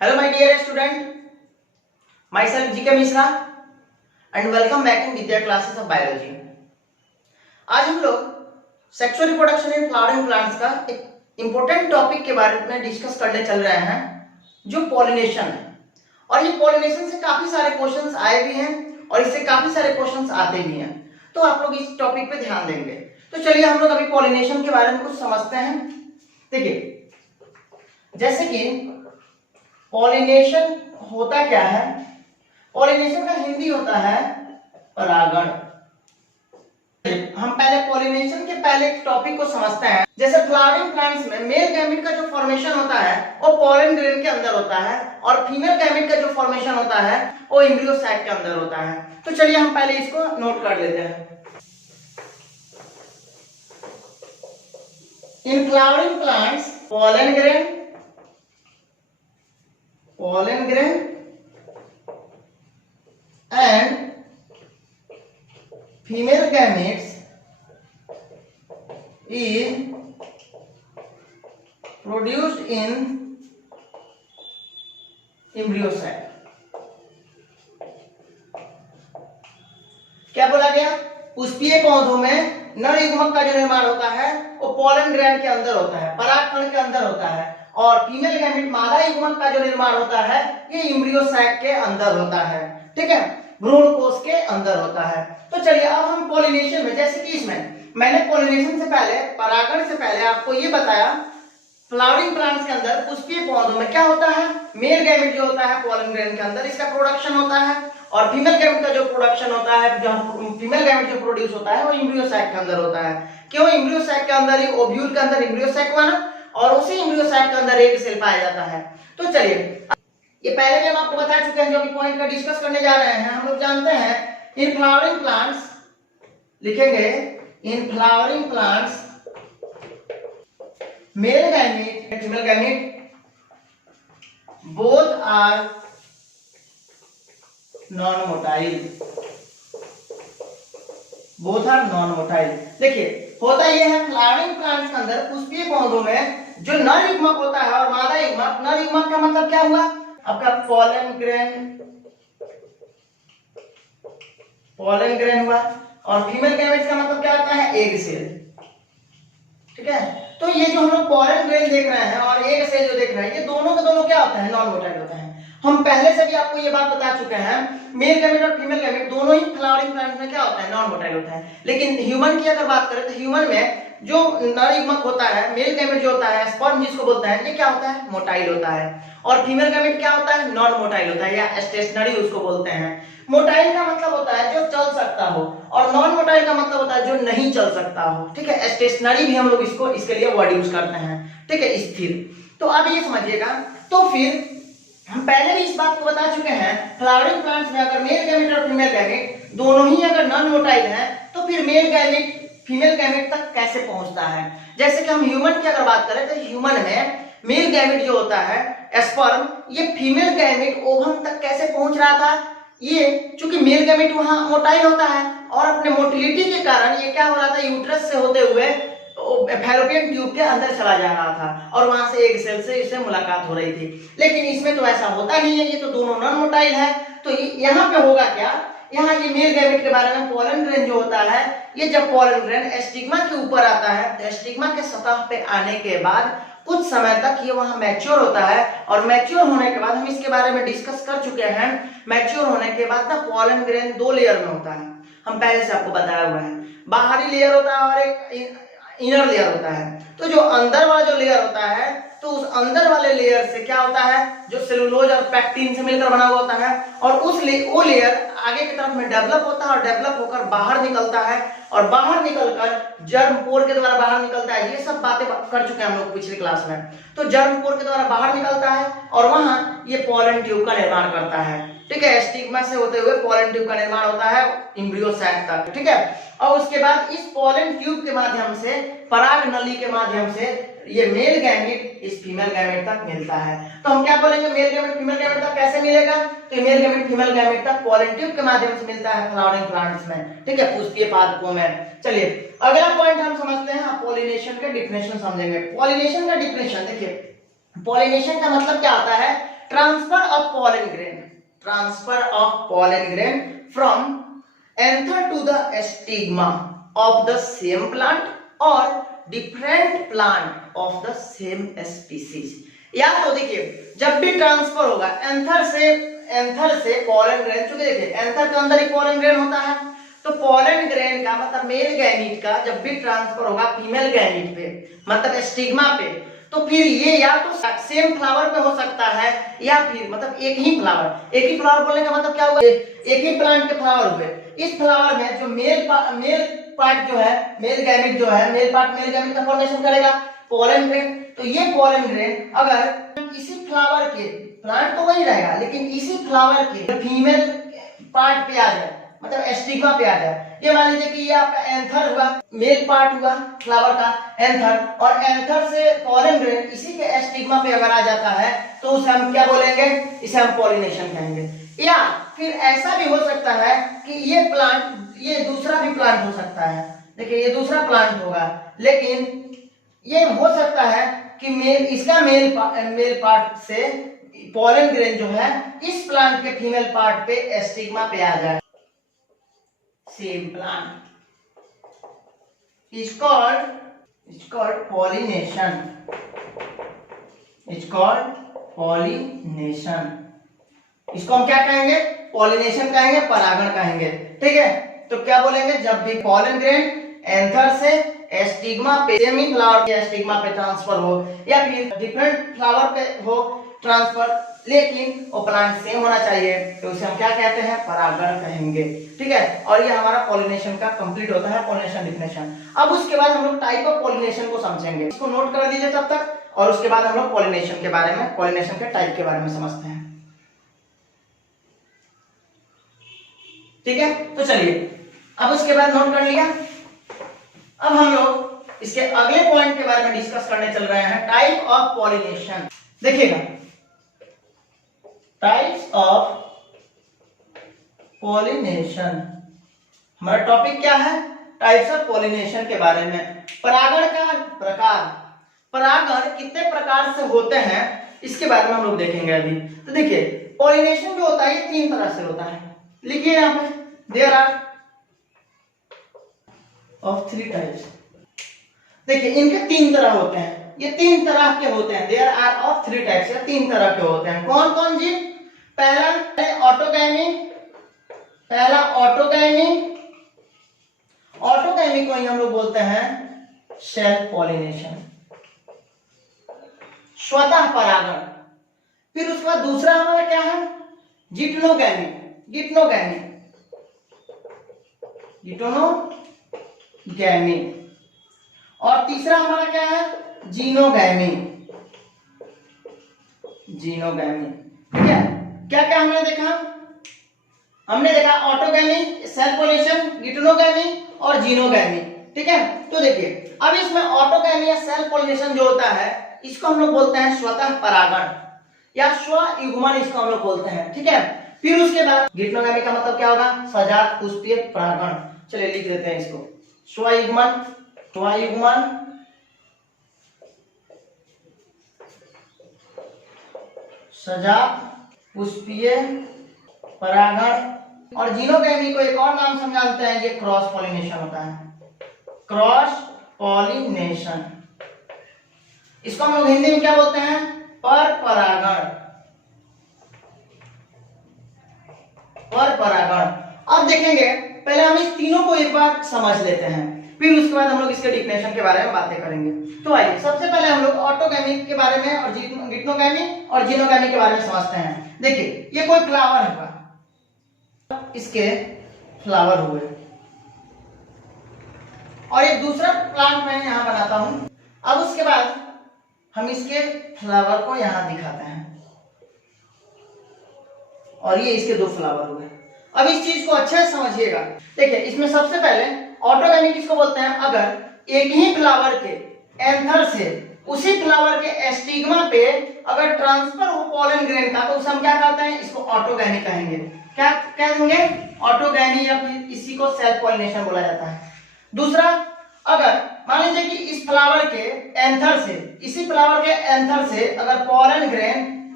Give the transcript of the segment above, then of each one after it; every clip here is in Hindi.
Hello my dear student, myself G.K.MISHRA and welcome back in Vidya classes of biology। आज हम लोग sexual reproduction in flowering plants का एक इम्पोर्टेंट टॉपिक के बारे में डिस्कस करने चल रहे हैं जो पॉलिनेशन है। और ये पॉलिनेशन से काफी सारे क्वेश्चंस आए भी हैं और इससे काफी सारे क्वेश्चंस आते भी हैं, तो आप लोग इस टॉपिक पे ध्यान देंगे। तो चलिए हम लोग अभी पॉलिनेशन के बारे में कुछ समझते हैं। देखिए, जैसे कि पॉलिनेशन होता क्या है, पॉलिनेशन का हिंदी होता है परागण। हम पहले पॉलिनेशन के पहले एक टॉपिक को समझते हैं। जैसे फ्लावरिंग प्लांट्स में मेल गैमेट का जो फॉर्मेशन होता है वो पॉलन ग्रेन के अंदर होता है और फीमेल गैमेट का जो फॉर्मेशन होता है वो एम्ब्रियो सैक के अंदर होता है। तो चलिए हम पहले इसको नोट कर लेते हैं। In flowering plants pollen grain and female gametes is produced in embryo sac। क्या बोला गया? पुष्पीय पौधों में नर युग्मक का जो निर्माण होता है वो पोलन ग्रैंड के अंदर होता है, परागकण के अंदर होता है, और फीमेल गैमेट मादा युग्मक का जो निर्माण होता है ये एम्ब्रियो सैक के अंदर होता है। ठीक है, भ्रूण कोश के अंदर होता है। तो चलिए अब हम पॉलिनेशन में, जैसे कि इसमें मैंने पॉलिनेशन से पहले, परागण से पहले आपको ये बताया, फ्लावरिंग प्लांट्स के अंदर पुष्पीय पौधों में क्या होता है, मेल गैमेट जो होता है पोलन ग्रेन के अंदर इसका प्रोडक्शन होता है, और फीमेल गैमेट का जो प्रोडक्शन होता है, जो फीमेल गैमेट जो प्रोड्यूस होता है वो एम्ब्रियो सैक के अंदर होता है। क्यों? एम्ब्रियो सैक के अंदर ही, ओव्यूल के अंदर एम्ब्रियो सैक हुआ ना, और उसी एम्ब्रियो सैक के अंदर एक सेल पाया जाता है। तो चलिए, ये पहले भी हम आपको बता चुके हैं, जो भी पॉइंट का डिस्कस करने जा रहे हैं। हम लोग जानते हैं इन फ्लावरिंग प्लांट्स, लिखेंगे in flowering plants male gamete female gamete both are non motile, both are non motile. देखिए, होता यह है फ्लावरिंग प्लांट्स के अंदर पुष्पीय पौधों में जो नर युग्मक होता है और मादा युग्मक, नर युग्मक का मतलब क्या हुआ आपका पोलन ग्रेन हुआ, और फीमेल गैमेट्स का मतलब क्या होता है, एग सेल। ठीक है, तो ये जो हम लोग पोलन ग्रेन देख रहे हैं और एग सेल जो देख रहे हैं, ये दोनों के दोनों क्या होता है, नॉन मोटाइल होता है। हम पहले से भी आपको ये बात बता चुके हैं, मेल गैमेट और फीमेल गैमेट दोनों ही फ्लावरिंग प्लांट्स में क्या होता है, नॉन मोटाइल होता है। लेकिन ह्यूमन की अगर बात करें तो ह्यूमन में जो नर युग्मक होता है, मेल गैमेट जो होता है, स्पर्म जिसको बोलते हैं, ये क्या होता है, मोटाइल होता है, और फीमेल गैमेट क्या होता है, नॉन मोटाइल होता है, या स्टेशनरी उसको बोलते हैं। मोटाइल का मतलब होता है जो चल सकता हो, और नॉन मोटाइल का मतलब होता है जो नहीं चल सकता हो। ठीक है, स्टेशनरी भी हम लोग इसको, इसके लिए वर्ड यूज करते हैं। ठीक है, स्थिर। तो अब ये समझिएगा, तो फिर हम पहले भी इस बात को बता चुके हैं, फ्लावरिंग प्लांट्स में अगर मेल गैमेट और फीमेल गैमेट दोनों ही अगर नॉन मोटाइल हैं तो फिर मेल गैमेट फीमेल गैमेट तक कैसे पहुंचता है। जैसे कि हम ह्यूमन की अगर बात करें तो ह्यूमन में मेल गैमेट जो होता है, स्पर्म, ये फीमेल गैमेट ओवम तक कैसे पहुंच रहा था, ये चूंकि मेल गैमेट वहां मोटाइल होता है और अपने मोटिलिटी के कारण ये क्या हो रहा था, यूट्रस से होते हुए फैलोपियन ट्यूब के अंदर चला जा रहा था और वहां से एग सेल से इससे मुलाकात हो रही थी। लेकिन इसमें तो ऐसा होता नहीं है, ये तो दोनों नॉन मोटाइल है। तो यहाँ पे होगा क्या, यहाँ ये मेल गैमेट के बारे में पोलन ग्रेन जो होता है, ये जब पोलन ग्रेन एस्टिग्मा के ऊपर आता है तो एस्टिग्मा के सतह पे आने के बाद कुछ समय तक ये वहां मैच्योर होता है, और मैच्योर होने के बाद हम इसके बारे में डिस्कस कर चुके हैं। मैच्योर होने के बाद ना पोलन ग्रेन दो लेयर में होता है, हम पहले से आपको बताया हुआ है। बाहरी लेयर होता है और एक इनर लेयर होता है। तो जो अंदर वाला जो लेयर होता है, तो उस अंदर वाले लेयर से क्या होता है, जो सेलुलोज और पैक्टिन से मिलकर बना हुआ होता है, और वो लेयर आगे की तरफ में डेवलप होता है और डेवलप होकर बाहर निकलता है, और बाहर निकलकर जर्म पोर के द्वारा बाहर निकलता है। ये सब बातें कर चुके हैं हम लोग पिछली क्लास में। तो जर्म पोर के द्वारा बाहर निकलता है और वहां ये पोलन ट्यूब का निर्माण करता है। ठीक है, स्टिग्मा से होते हुए पोलन ट्यूब का निर्माण होता है एम्ब्रियो सैक तक। ठीक है, और उसके बाद इस पोलन ट्यूब के माध्यम से, पराग नली के माध्यम से ये मेल गैमेट इस फीमेल गैमेट तक मिलता है। तो हम क्या बोलेंगे, मेल गैमेट फीमेल गैमेट तक कैसे मिलेगा, तो मेल गैमेट फीमेल गैमेट तक पोलन ट्यूब के माध्यम से मिलता है फ्लावरिंग प्लांट्स में। ठीक है, पुष्पीय पादपों में। चलिए अगला पॉइंट हम समझते हैं, पॉलिनेशन के डिफिनेशन समझेंगे। पॉलिनेशन का डिफिनेशन देखिए, पॉलिनेशन का मतलब क्या होता है, transfer of pollen grain, transfer of pollen grain from anther to the stigma of the same plant और different plant of the same species. या तो देखिए जब भी ट्रांसफर होगा एंथर से पॉलन ग्रेन, चूंकि देखिए एंथर के अंदर ही पॉलन ग्रेन होता है, तो पॉलन ग्रेन का मतलब मेल गैमीट का जब भी ट्रांसफर होगा फीमेल गैमीट पे मतलब स्टिग्मा पे, तो फिर ये या तो सेम फ्लावर पे हो सकता है या फिर मतलब एक ही फ्लावर बोलने का मतलब क्या हुआ, एक ही प्लांट के फ्लावर हुए। इस फ्लावर में जो मेल पार्ट जो है, मेल गैमीट जो है, मेल गैमीट का फॉर्मेशन करेगा पॉलन ग्रेन। तो ये पॉलन ग्रेन अगर इसी फ्लावर के, प्लांट तो वही रहेगा लेकिन इसी फ्लावर के फीमेल पार्ट पे आ जाए मतलब स्टिग्मा पे आ जाए, ये मान लीजिए कि ये आपका एंथर हुआ, मेल पार्ट हुआ फ्लावर का एंथर, और एंथर से पॉलन ग्रेन इसी के स्टिग्मा पे अगर आ जाता है तो उसे हम क्या बोलेंगे, इसे हम पॉलिनेशन कहेंगे। या फिर ऐसा भी हो सकता है कि ये प्लांट, ये दूसरा भी प्लांट हो सकता है, देखिए ये दूसरा प्लांट होगा, लेकिन ये हो सकता है कि इसका मेल पार्ट से पॉलन ग्रेन जो है इस प्लांट के फीमेल पार्ट पे स्टिग्मा पे आ जाए। Same plant is called pollination, is called pollination। इसको हम क्या कहेंगे, पॉलिनेशन कहेंगे, परागण कहेंगे, ठीक है। तो क्या बोलेंगे, जब भी पॉलन ग्रेन एंथर से स्टिग्मा पे, सेम ही फ्लावर के स्टिग्मा पे ट्रांसफर हो या फिर डिफरेंट फ्लावर पे हो ट्रांसफर, लेकिन वो प्लांट सेम होना चाहिए, तो उसे हम क्या कहते हैं, परागण कहेंगे, ठीक है। और ये हमारा पॉलिनेशन का कंप्लीट होता है, पॉलिनेशन डिफिनेशन। अब उसके बाद हम लोग टाइप ऑफ पॉलिनेशन को समझेंगे, इसको नोट कर दीजिए तब तक, और उसके बाद हम लोग पॉलिनेशन के बारे में, पॉलिनेशन के टाइप के बारे में समझते हैं, ठीक है। तो चलिए अब उसके बाद नोट कर लिया, अब हम लोग इसके अगले पॉइंट के बारे में डिस्कस करने चल रहे हैं, टाइप ऑफ पॉलिनेशन। देखिएगा, टाइप्स ऑफ पॉलिनेशन, हमारा टॉपिक क्या है, टाइप्स ऑफ पॉलिनेशन के बारे में। परागण का प्रकार, परागण कितने प्रकार से होते हैं इसके बारे में हम लोग देखेंगे अभी। तो देखिए पॉलिनेशन जो होता है ये 3 तरह से होता है, लिखिए यहाँ पे, देयर आर ऑफ 3 टाइप्स। देखिए इनके 3 तरह होते हैं, ये 3 तरह के होते हैं, देयर आर ऑफ 3 टाइप्स, या 3 तरह के होते हैं। कौन कौन जी, पहला ऑटोगैमी, पहला ऑटोगैमी, ऑटोगैमी को ही हम लोग बोलते हैं सेल्फ पॉलिनेशन, स्वतः परागण। फिर उसके बाद दूसरा हमारा क्या है, जिक्नोगैमी, गिक्नोगैमी, गिक्नोगैमी। और तीसरा हमारा क्या है, जीनोगैमी, जीनोगैमी, ठीक है। क्या क्या हमने देखा, हमने देखा ऑटोगैमी, सेल्फ पॉलिनेशन, गिक्नोगैमी और जीनोगैमी, ठीक है। तो देखिए अब इसमें ऑटोगैमी या सेल्फ पॉलिनेशन जो होता है इसको हम लोग बोलते हैं स्वतः परागण या स्वयुग्मन, इसको हम लोग बोलते हैं, ठीक है। फिर उसके बाद गिक्नोगैमी का मतलब क्या होगा, सजात पुष्पीय परागण। चलिए लिख देते हैं इसको, स्वयुग्मन, स्वयुग्मन, सजात पुष्पीय परागण। और जीनोगैमी को एक और नाम से हम जानते हैं, ये क्रॉस पॉलिनेशन होता है, क्रॉस पॉलिनेशन। इसको हम लोग हिंदी में क्या बोलते हैं, पर परागण, पर परागण। अब देखेंगे, पहले हम इस तीनों को एक बार समझ लेते हैं, फिर उसके बाद हम लोग इसके डिफिनेशन के बारे में बातें करेंगे। तो आइए सबसे पहले हम लोग ऑटोगैमी के बारे में और गिक्नोगैमी और जीनोगैमी के बारे में समझते हैं। देखिए ये कोई फ्लावर है, इसके फ्लावर हुए, और एक दूसरा प्लांट मैं यहां बनाता हूं। अब उसके बाद हम इसके फ्लावर को यहां दिखाते हैं, और ये इसके 2 फ्लावर हुए। अब इस चीज को अच्छे से समझिएगा। देखिए इसमें सबसे पहले ऑटोगैमी किसको बोलते हैं, अगर एक ही फ्लावर के एंथर से उसी फ्लावर के स्टिग्मा पे अगर ट्रांसफर हो पॉलन ग्रेन का, तो उसे हम क्या कहते हैं, इसको ऑटोगैमी कहेंगे। क्या कहेंगे, ऑटोगैमी, या फिर इसी को सेल्फ पॉलिनेशन बोला जाता है। दूसरा, अगर मान लीजिए कि इस फ्लावर के एंथर से, इसी फ्लावर के एंथर से अगर पॉलन ग्रेन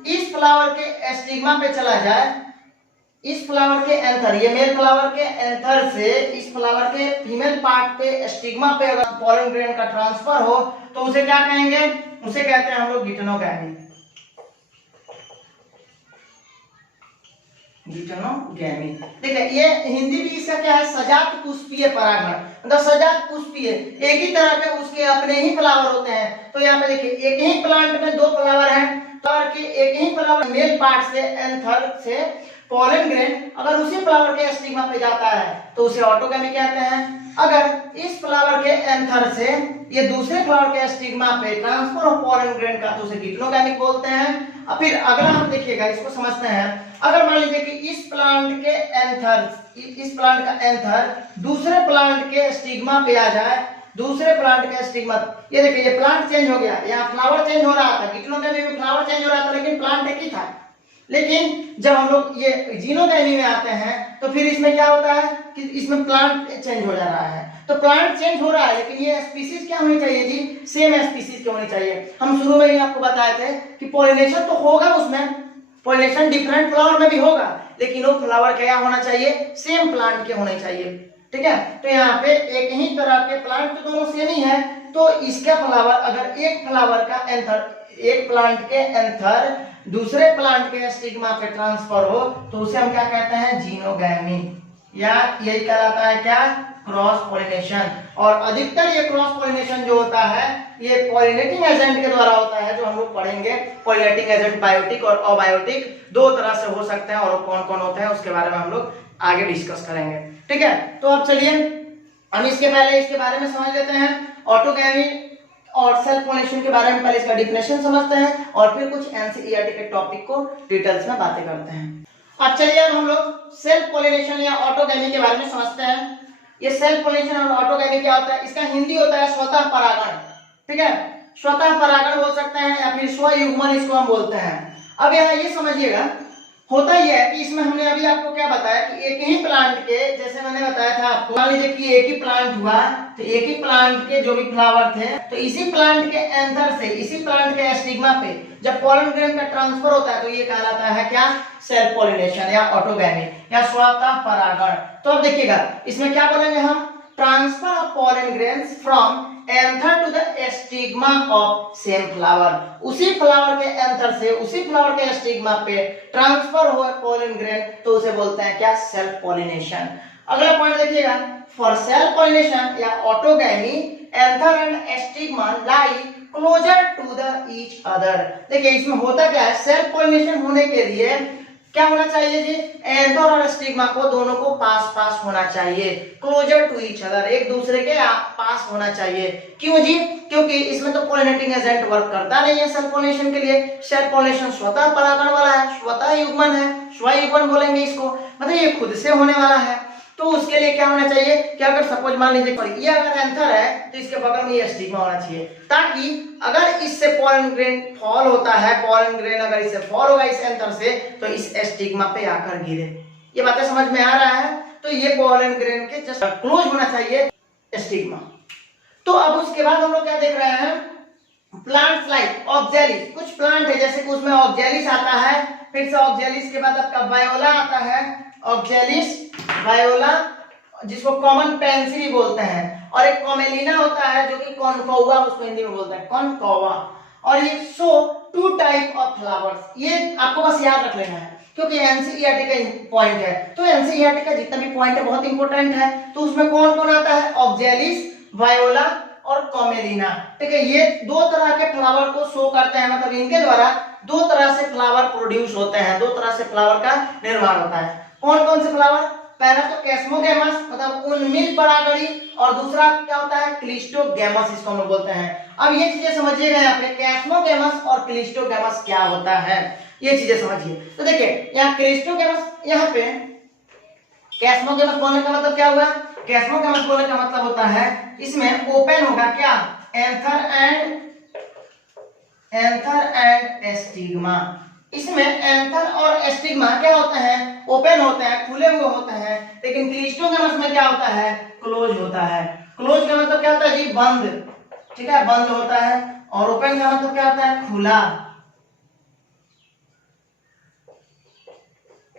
इस फ्लावर के स्टिग्मा पे चला जाए, इस फ्लावर के एंथर, ये मेल फ्लावर के एंथर से इस फ्लावर के फीमेल पार्ट पे स्टिग्मा पे अगर पॉलन ग्रेन का ट्रांसफर हो तो उसे क्या कहेंगे, उसे कहते हैं हम लोग गिटनोगैमी। गिटनोगैमी। देखिए ये हिंदी भी इसका क्या है, सजात पुष्पीय परागण, मतलब सजात पुष्पीय, एक ही तरह के उसके अपने ही फ्लावर होते हैं। तो यहाँ पे देखिए एक ही प्लांट में दो फ्लावर हैं, फ्लावर के एक ही फ्लावर मेल पार्ट से एंथर से पॉलन ग्रेन अगर उसी फ्लावर के स्टिग्मा पे जाता है तो उसे ऑटोगैमी कहते हैं। अगर इस फ्लावर के एंथर से ये दूसरे फ्लावर के स्टिग्मा पे ट्रांसफर ऑफ पॉलन ग्रेन का तो उसे गिटनोगैमी बोलते हैं। अब फिर अगला हम देखिएगा, इसको समझते हैं। अगर मान लीजिए कि इस प्लांट के एंथर, इस प्लांट का एंथर दूसरे प्लांट के स्टिग्मा पे आ जाए, दूसरे प्लांट के स्टिग्मा, ये देखिए ये प्लांट चेंज हो गया, यहाँ फ्लावर चेंज हो रहा था, गिटनोगैमी में फ्लावर चेंज हो रहा था लेकिन प्लांट एक ही था। लेकिन जब हम लोग ये जीनोगैमी में आते हैं तो फिर इसमें क्या होता है कि इसमें प्लांट चेंज हो जा रहा है। तो प्लांट चेंज हो रहा है लेकिन ये स्पीसीज क्या होनी चाहिए जी, सेम स्पीसीज की होनी चाहिए। हम शुरू में ही आपको बताए थे कि पॉलिनेशन तो होगा उसमें, पॉलिनेशन डिफरेंट फ्लावर में भी होगा, लेकिन वो फ्लावर क्या होना चाहिए, सेम प्लांट के होने चाहिए। ठीक है, तो यहाँ पे एक ही तरह के प्लांट तो दोनों सेम ही है, तो इसका फ्लावर अगर एक फ्लावर का एंथर, एक प्लांट के एंथर दूसरे प्लांट के स्टिग्मा पे ट्रांसफर हो तो उसे हम क्या कहते हैं, जीनोगैमी, या यही कहलाता है क्या, क्रॉस पॉलिनेशन। और अधिकतर ये क्रॉस पॉलिनेशन जो होता है ये पॉलिनेटिंग एजेंट के द्वारा होता है, जो हम लोग पढ़ेंगे। पॉलिनेटिंग एजेंट बायोटिक और अबायोटिक दो तरह से हो सकते हैं, और कौन कौन होते हैं उसके बारे में हम लोग आगे डिस्कस करेंगे। ठीक है, तो अब चलिए हम इसके पहले इसके बारे में समझ लेते हैं, ऑटोगैमी और सेल्फ पॉलिनेशन के बारे में पहले इसका डिफिनेशन समझते हैं और फिर कुछ एनसीईआरटी के टॉपिक को डिटेल्स में बातें करते हैं। अब चलिए अब हम लोग सेल्फ पॉलिनेशन या ऑटोगैमी के बारे में समझते हैं। ये सेल्फ पॉलिनेशन और ऑटोगैमी क्या होता है, इसका हिंदी होता है स्वतः परागण। ठीक है, स्वतः परागण बोल सकते हैं या फिर स्वयुग्मन इसको हम बोलते हैं। अब यहाँ ये समझिएगा, होता ही है कि इसमें हमने अभी आपको क्या बताया कि एक ही प्लांट के, जैसे मैंने बताया था आपको, मान लीजिए कि एक ही प्लांट हुआ तो एक ही प्लांट के जो भी फ्लावर थे तो इसी प्लांट के एंथर से इसी प्लांट के स्टिग्मा पे जब पॉलन ग्रेन का ट्रांसफर होता है तो ये कहलाता है क्या, सेल्फ पॉलिनेशन या ऑटोगैमी या स्वतः परागण। तो अब देखिएगा इसमें क्या बोलेंगे हम, transfer of pollen grains from anther to the stigma of same flower, उसी फ्लावर के एंथर से उसी फ्लावर के स्टिग्मा पे ट्रांसफर हुए पॉलन ग्रेन तो उसे बोलते हैं क्या, सेल्फ पॉलिनेशन। अगला पॉइंट देखिएगा, फॉर सेल्फ पॉलिनेशन या autogamy anther and stigma lie closer to the each other. देखिए इसमें होता क्या है, सेल्फ पॉलिनेशन होने के लिए क्या होना चाहिए जी, एंथर और स्टिग्मा को दोनों को पास पास होना चाहिए, क्लोजर टू ईच अदर, एक दूसरे के पास होना चाहिए। क्यों जी, क्योंकि इसमें तो पॉलिनेटिंग एजेंट वर्क करता नहीं है सेल्फ पॉलिनेशन के लिए। सेल्फ पॉलिनेशन स्वतः परागण वाला है, स्वतः युग्मन है, स्वयुग्मन बोलेंगे इसको, मतलब ये खुद से होने वाला है। तो उसके लिए क्या होना चाहिए कि अगर सपोज मान लीजिए ये अगर एंथर है तो इसके बगल में ये स्टिग्मा होना चाहिए, ताकि अगर इससे पॉलन ग्रेन फॉल होता है, पॉलन ग्रेन अगर इससे फॉल होगा इस एंथर से तो इस स्टिग्मा पे आकर गिरे। ये बातें समझ में आ रहा है, तो ये पॉलन ग्रेन के जस्ट क्लोज होना चाहिए स्टिग्मा। तो अब उसके बाद हम लोग क्या देख रहे हैं, प्लांट्स लाइक ऑक्जेलिस, कुछ प्लांट है जैसे कि उसमें ऑक्जेलिस आता है, फिर से ऑक्जेलिस के बाद आपका वायोला आता है, ऑक्जेलिस वायोला जिसको कॉमन पेंसी भी बोलते हैं, और एक कॉमेलिना होता है जो कि कॉनकौवा उसको हिंदी में बोलते हैं, कॉनकौवा। और ये सो टू टाइप ऑफ फ्लावर्स, ये आपको बस याद रख लेना है क्योंकि एनसीईआरटी का पॉइंट है। तो एनसीईआरटी का जितना भी पॉइंट है बहुत इंपॉर्टेंट है। तो उसमें कौन कौन आता है, ऑक्जेलिस, वायोला और कॉमेलिना। ठीक है, ये दो तरह के फ्लावर को शो करते हैं, मतलब इनके द्वारा दो तरह से फ्लावर प्रोड्यूस होते हैं, दो तरह से फ्लावर का निर्माण होता है। कौन कौन से फ्लावर, पहला तो कैस्मोगैमस मतलब उन्मिल परागणी, और दूसरा क्या होता है, क्लिस्टोगैमस इसको हम लोग बोलते हैं। अब ये चीजें समझिएगा, यहाँ पे कैस्मोगैमस और क्लिस्टोगैमस क्या होता है ये चीजें समझिए। तो देखिए यहाँ क्लिस्टोगैमस, यहाँ पे कैस्मोगैमस बोलने का मतलब क्या हुआ, कैस्मोगैमस बोलने का मतलब होता है इसमें ओपन होगा क्या, एंथर एंड स्टिग्मा। इसमें एंथर और स्टिग्मा क्या होते हैं, ओपन होते हैं, खुले हुए होते हैं। लेकिन क्लिस्टोगैमस में क्या होता है, क्लोज होता है। क्लोज का मतलब क्या होता है जी, बंद। ठीक है, बंद होता है। और ओपन का मतलब क्या होता है, खुला।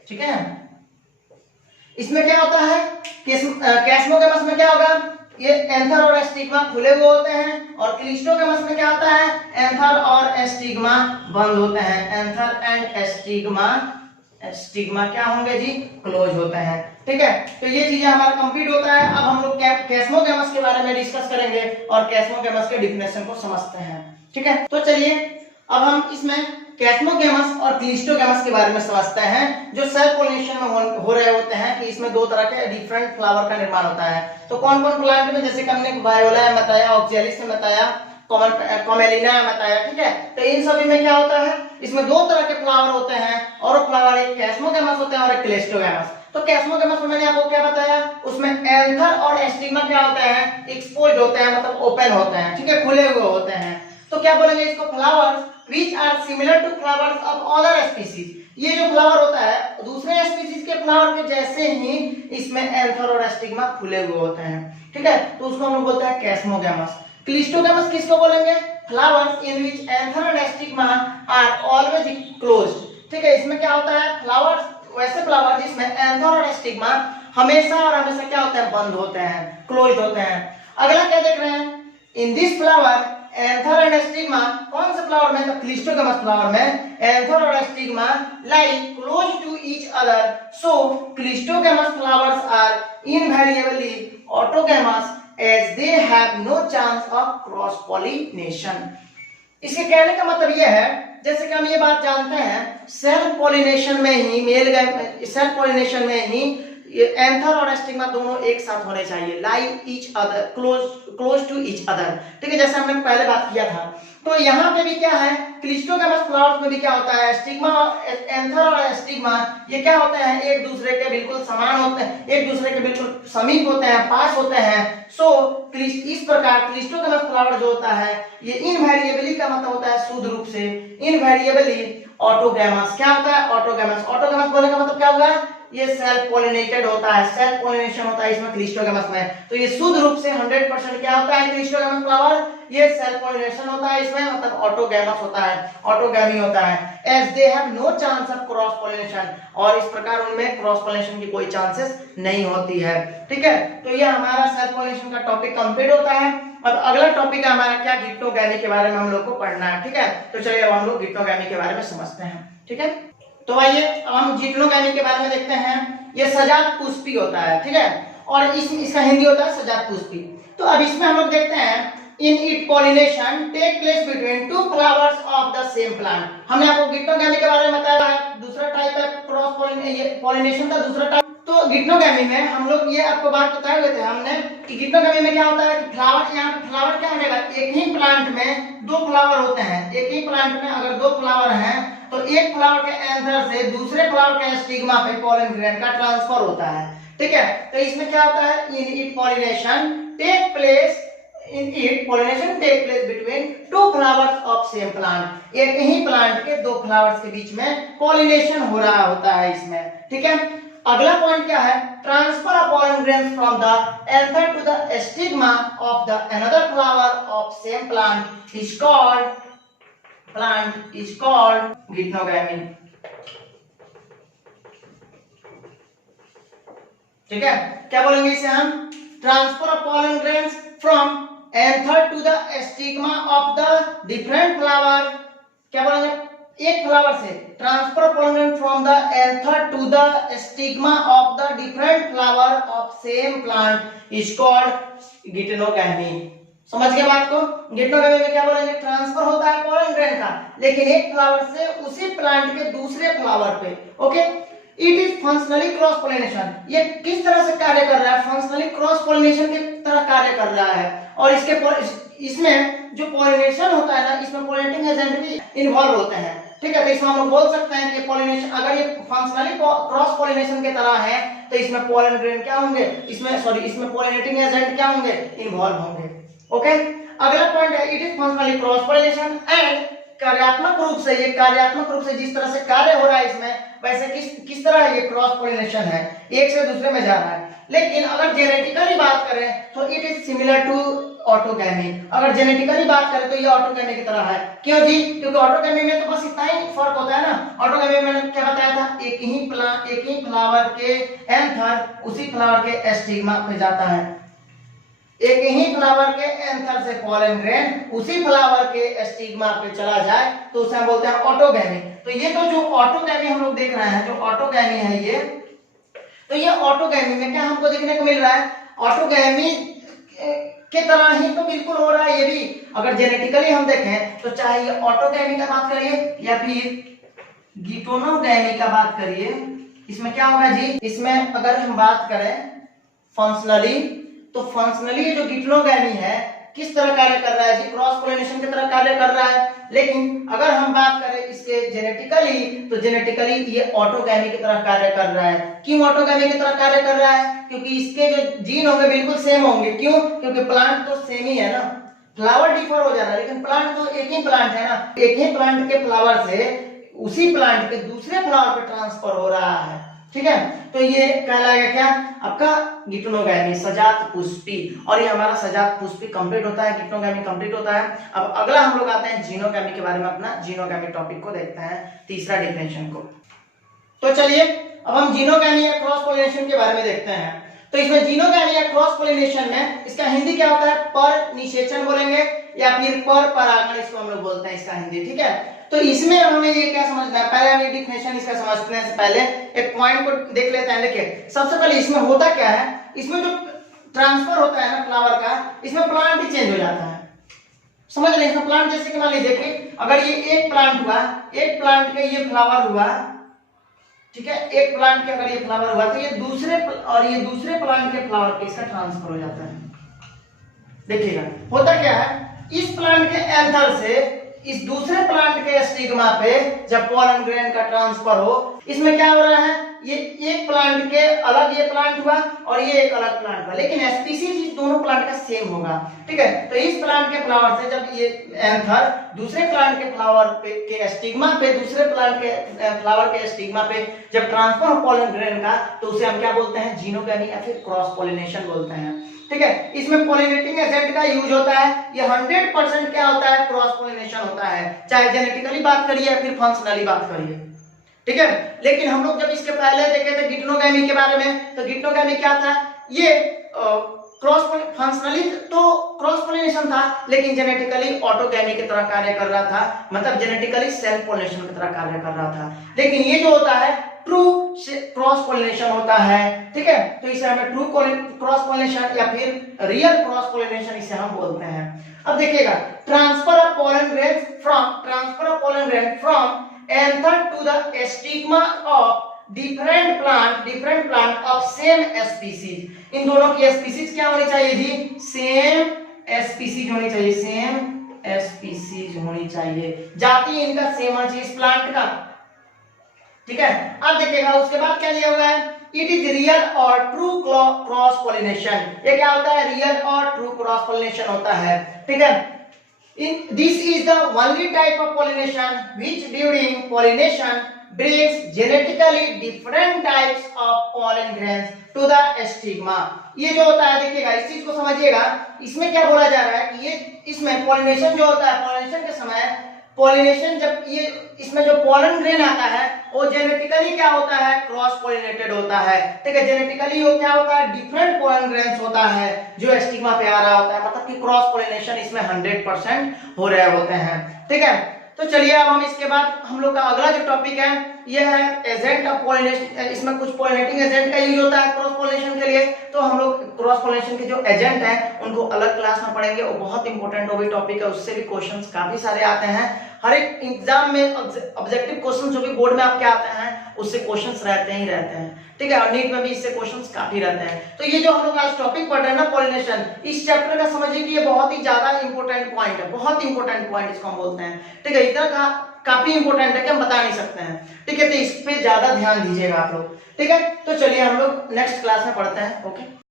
ठीक है। इसमें क्या होता है, कैस्मोगेमस में क्या होगा, ये एंथर और स्टिग्मा खुले हुए होते हैं, और क्लिस्टोगेमस में क्या होता है, एंथर और स्टिग्मा बंद होते हैं। एंथर एंड स्टिग्मा क्या होंगे जी, क्लोज होते हैं। ठीक है, तो ये चीजें हमारा कंप्लीट होता है। अब हम लोग कैस्मोगेमस के बारे में डिस्कस करेंगे और कैस्मोगेमस के डिफिनेशन को समझते हैं। ठीक है, तो चलिए अब हम इसमें कैस्मोगेमस और क्लिस्टोगेमस के बारे में समझते हैं, जो सेल्फ पॉलिनेशन में हो रहे होते हैं कि इसमें दो तरह के डिफरेंट फ्लावर का निर्माण होता है। तो कौन कौन प्लांट में, जैसे कि हमने वायोला में बताया, ऑक्सियालिस में बताया, कॉमेलिना में बताया। ठीक है, तो इन सभी में क्या होता है, इसमें दो तरह के फ्लावर होते हैं, और फ्लावर एक कैस्मोगेमस होते हैं और एक क्लिस्टोगेमस। तो कैस्मोगेमस में मैंने आपको क्या बताया, उसमें एंथर और स्टिग्मा क्या होते हैं, एक्सपोज्ड होते हैं, मतलब ओपन होते हैं। ठीक है, खुले हुए होते हैं। तो क्या बोलेंगे इसको, flowers which are similar to flowers of other species। ये जो फ्लावर होता है दूसरे स्पीसीज के फ्लावर के जैसे ही इसमें एंथर और स्टिग्मा खुले हुए होते हैं। ठीक है, तो उसको हम लोग बोलते हैं कैस्मोगेमस। क्लिस्टोगेमस किसको बोलेंगे, flowers in which anther and stigma are always closed. ठीक है, इसमें क्या होता है, फ्लावर्स वैसे फ्लावर जिसमें एंथर और स्टिग्मा हमेशा और हमेशा क्या होते हैं, बंद होते हैं, क्लोज्ड होते हैं। अगला क्या देख रहे हैं, in this flower anther and stigma, कौन से फ्लावर में, तो क्लिस्टोगेमस फ्लावर में एंथर और stigma lie close to each other, so cleistogamous flowers are invariably ऑटोगेमस as they have no chance of cross pollination. इसके कहने का मतलब यह है, जैसे कि हम ये बात जानते हैं, सेल्फ पॉलिनेशन में ही सेल्फ पॉलिनेशन में ही एंथर और स्टिग्मा दोनों एक साथ होने चाहिए, like each other, close to each other. ठीक है, जैसे हमने पहले बात किया था। तो यहाँ पे भी क्या है, क्लिस्टोगेमस फ्लावर्स में भी क्या होता है, स्टिग्मा, एंथर और स्टिग्मा ये क्या होते हैं, एक दूसरे के बिल्कुल समान होते हैं, एक दूसरे के बिल्कुल समीप होते हैं, पास होते हैं। सो इस प्रकार क्लिस्टोगेमस फ्लावर जो होता है ये इनवेरिएबली का मतलब होता है शुद्ध रूप से, इनवेरिएबली ऑटोगेमस। क्या होता है, ऑटोगेमस। ऑटोगेमस बोलने का मतलब क्या होगा, ये सेल्फ पॉलिनेटेड होता है, सेल्फ पॉलिनेशन होता है इसमें क्लिस्टोगेमस में। तो ये शुद्ध रूप से 100% क्या होता है, क्लिस्टोगेमस फ्लावर ये सेल्फ पॉलिनेशन होता है इसमें, मतलब ऑटोगेमस होता है, ऑटोगैमी होता है। As they have no chance of cross pollination, और इस प्रकार उनमें क्रॉस पॉलिनेशन की कोई चांसेस नहीं होती है। ठीक है, तो ये हमारा सेल्फ पॉलिनेशन का टॉपिक कंप्लीट होता है। अब अगला टॉपिक है हमारा क्या, गिप्टोगैमी के बारे में हम लोग को पढ़ना है। ठीक है, तो चलिए अब हम लोग गिप्टोगैमी के बारे में समझते हैं। ठीक है, तो आइए अब हम जिक्नोगैमी के बारे में देखते हैं। ये सजात पुष्पी होता है। ठीक है, और इसका हिंदी होता है सजात पुष्पी। तो अब इसमें हम लोग देखते हैं, in it pollination take place between two flowers of the same plant. हमने आपको गिप्टोगैमी के बारे में बताया है, दूसरा टाइप है क्रॉस पॉलिनेशन का दूसरा टाइप। तो गिप्टोगैमी में हम लोग ये आपको बात बताए हुए थे हमने कि गिप्टोगैमी में क्या होता है कि फ्लावर, यहाँ पे फ्लावर क्या होगा, एक ही प्लांट में दो फ्लावर होते हैं। एक ही प्लांट में अगर दो फ्लावर हैं तो एक फ्लावर के एंथर से दूसरे फ्लावर के स्टिग्मा पे पॉलन ग्रेन का ट्रांसफर होता है। ठीक है, तो इसमें क्या होता है, in it pollination take place between two flowers of same plant. एक ही प्लांट के दो फ्लावर्स के बीच में पॉलिनेशन हो रहा होता है इसमें। ठीक है, अगला पॉइंट क्या है, transfer of pollen grains from the anther to the stigma of the another flower of same plant is called गिप्टोगैमी। ठीक है, क्या बोलेंगे इसे हम, transfer of pollen grains from anther to the stigma of the different flower. क्या बोलेंगे, एक फ्लावर से transfer of pollen grain from the anther to the stigma of the different flower of same plant is called गिप्टोगैमी। समझ गए बात को, गिप्टोगैमी में क्या बोलेंगे, ट्रांसफर होता है पॉलन ग्रेन का, लेकिन एक फ्लावर से उसी प्लांट के दूसरे फ्लावर पे। Okay, it is functionally cross pollination. ये किस तरह से कार्य कर रहा है, फंक्शनली क्रॉस पॉलिनेशन की तरह कार्य कर रहा है। और इसमें जो पॉलिनेशन होता है ना, इसमें पॉलिनेटिंग एजेंट भी इन्वॉल्व होते हैं। ठीक है, तो इसमें हम लोग बोल सकते हैं कि पॉलिनेशन, अगर ये फंक्शनली क्रॉस पॉलिनेशन की तरह है तो इसमें पॉलन ग्रेन क्या होंगे, इसमें पॉलिनेटिंग एजेंट क्या होंगे, इन्वॉल्व होंगे। ओके, अगला पॉइंट है, it is functionally cross pollination and कार्यात्मक रूप से जिस तरह से कार्य हो रहा है इसमें, वैसे किस तरह ये क्रॉस पॉलिनेशन है, एक से दूसरे में जा रहा है। लेकिन अगर जेनेटिकली बात करें तो it is similar to autogamy. अगर जेनेटिकली बात करें तो ये ऑटोगैमी की तरह है। क्यों जी, क्योंकि ऑटोगैमी में तो बस इतना ही फर्क होता है ना। ऑटोगैमी में मैंने क्या बताया था, एक ही प्लांट एक ही फ्लावर के एंथर उसी फ्लावर के स्टिग्मा पे जाता है। एक ही फ्लावर के एंथर से पॉलन ग्रेन उसी फ्लावर के स्टिग्मा पे चला जाए तो उसे हम बोलते हैं ऑटोगैमी। तो ये तो जो ऑटोगैमी हम लोग देख रहे हैं, जो ऑटोगैमी है ये, तो ये ऑटोगैमी में क्या हमको देखने को मिल रहा है, ऑटोगैमी के तरह ही तो बिल्कुल हो रहा है ये भी। अगर जेनेटिकली हम देखें तो चाहे ये ऑटोगैमी का बात करिए या फिर गिटोनोगैमी का बात करिए, इसमें क्या होगा जी, इसमें अगर हम बात करें फंक्शनली तो फंक्शनली जो गिटोनोगैमी है किस तरह कार्य कर रहा है जी, क्रॉस पोलिनेशन की तरह कार्य कर रहा है। लेकिन अगर हम बात करें इसके जेनेटिकली तो जेनेटिकली ये ऑटोगैमी की तरह कार्य कर रहा है। क्यों ऑटोगैमी की तरह कार्य कर रहा है, क्योंकि इसके जो जीन होंगे बिल्कुल सेम होंगे। क्यों, क्योंकि प्लांट तो सेम ही है ना, फ्लावर डिफर हो जा रहा है लेकिन प्लांट तो एक ही प्लांट है ना। एक ही प्लांट के फ्लावर से उसी प्लांट के दूसरे फ्लावर पे ट्रांसफर हो रहा है, ठीक है। तो ये कहलाएगा क्या, आपका गिटोनोगैमी, सजात पुष्पी। और ये हमारा सजात पुष्पी कंप्लीट होता है, गिटोनोगैमी कंप्लीट होता है। अब अगला हम लोग आते हैं जीनोगैमी के बारे में, अपना जीनोगैमी टॉपिक को देखते हैं, तीसरा डिफरेंशिएशन को। तो चलिए अब हम जीनोगैमी या क्रॉस पोलिनेशन के बारे में देखते हैं। तो इसमें जीनोगैमी या क्रॉस पोलिनेशन में इसका हिंदी क्या होता है, पर निषेचन बोलेंगे या फिर पर परागण इसको हम लोग बोलते हैं इसका हिंदी, ठीक है। तो इसमें हमें ये क्या समझना है, पहले हम ये डिफिनेशन इसका समझने से पहले एक पॉइंट को देख लेते हैं। देखिए सबसे पहले इसमें होता क्या है, इसमें जो ट्रांसफर होता है ना फ्लावर का, इसमें प्लांट ही चेंज हो जाता है। समझ लें, इसमें प्लांट जैसे कि मान लीजिए कि अगर ये एक प्लांट हुआ, एक प्लांट के ये फ्लावर हुआ, ठीक है, एक प्लांट के अगर ये फ्लावर हुआ तो ये दूसरे प्लांट के फ्लावर पे इसका ट्रांसफर हो जाता है। देखिएगा होता क्या है, इस प्लांट के एंथर से इस दूसरे प्लांट के स्टिग्मा पे जब पॉलन ग्रेन का ट्रांसफर हो, इसमें क्या हो रहा है, ये एक प्लांट के अलग ये प्लांट हुआ और ये एक अलग प्लांट हुआ, लेकिन स्पीसीज इस दोनों प्लांट का सेम होगा, ठीक है। तो इस प्लांट के फ्लावर से जब ये एंथर दूसरे प्लांट के फ्लावर पे के स्टिग्मा पे, दूसरे प्लांट के फ्लावर के स्टिग्मा पे जब ट्रांसफर हो पॉलन ग्रेन का, तो उसे हम क्या बोलते हैं, जीनोगैमी या फिर क्रॉस पोलिनेशन बोलते हैं, ठीक है। इसमें पोलिनेटिंग एजेंट का यूज होता है। ये 100% क्या होता है, क्रॉस पोलिनेशन होता है, चाहे जेनेटिकली बात करिए या फिर फंक्शनली बात करिए, ठीक है। लेकिन हम लोग जब इसके पहले देखे थे गिटोनोगैमी के बारे में, तो गिटोनोगैमी क्या था, ये क्रॉस फंक्शनली तो क्रॉस पोलिनेशन था लेकिन जेनेटिकली ऑटोगैमी की तरह कार्य कर रहा था, मतलब जेनेटिकली सेल्फ पोलिनेशन की तरह कार्य कर रहा था। लेकिन ये जो होता है ट्रू क्रॉस पोलिनेशन होता है, ठीक है। तो इसे हमें ट्रू क्रॉस पोलिनेशन या फिर रियल क्रॉस पोलिनेशन इसे हम बोलते हैं। अब देखिएगा, transfer of pollen grain from anther to the stigma of different plant of same species. इन दोनों की स्पीसीज क्या होनी चाहिए जी, सेम स्पीसीज होनी चाहिए, सेम स्पीसीज होनी चाहिए, जाति इनका सेम है इस प्लांट का, ठीक है। अब देखिएगा उसके बाद क्या दिया हुआ है, इट इज रियल और ट्रू क्रॉस पोलिनेशन। ये क्या होता है, रियल और ट्रू क्रॉस पोलिनेशन होता है, ठीक है। This is the only type of pollination which during pollination brings genetically different types of pollen grains to the stigma। ये जो होता है, देखिएगा इस चीज को समझिएगा, इसमें क्या बोला जा रहा है कि ये इसमें पॉलिनेशन जो होता है, पॉलिनेशन के समय पॉलिनेशन जब ये इसमें जो पॉलन ग्रेन आता है वो जेनेटिकली क्या होता है, क्रॉस पोलिनेटेड होता है, ठीक है। जेनेटिकली वो क्या होता है, डिफरेंट पॉलन ग्रेन्स होता है जो स्टिग्मा पे आ रहा होता है, मतलब कि क्रॉस पोलिनेशन इसमें 100% हो रहे होते हैं, ठीक है। तो चलिए अब हम इसके बाद हम लोग का अगला जो टॉपिक है ये है एजेंट ऑफ पोलिनेशन। इसमें कुछ पोलिनेटिंग एजेंट का यूज होता है क्रॉस पोलिनेशन के लिए, तो हम लोग क्रॉस पोलिनेशन के जो एजेंट हैं उनको अलग क्लास में पढ़ेंगे, वो बहुत इंपॉर्टेंट वो भी टॉपिक है, उससे भी क्वेश्चंस काफी सारे आते हैं। हर एक एग्जाम में ऑब्जेक्टिव क्वेश्चन जो भी बोर्ड में आपके आते हैं उससे क्वेश्चंस रहते ही रहते हैं, ठीक है। और नीट में भी इससे क्वेश्चंस काफी रहते हैं। तो ये जो हम लोग आज टॉपिक पढ़ रहे हैं ना पॉलिनेशन, इस चैप्टर का समझिए कि ये बहुत ही ज्यादा इंपॉर्टेंट पॉइंट है, बहुत इंपॉर्टेंट पॉइंट इसको हम बोलते हैं, ठीक है। इतना काफी इंपॉर्टेंट है कि हम बता नहीं सकते हैं, ठीक है। तो इस पे ज्यादा ध्यान दीजिएगा आप लोग, ठीक है। तो चलिए हम लोग नेक्स्ट क्लास में पढ़ते हैं, ओके।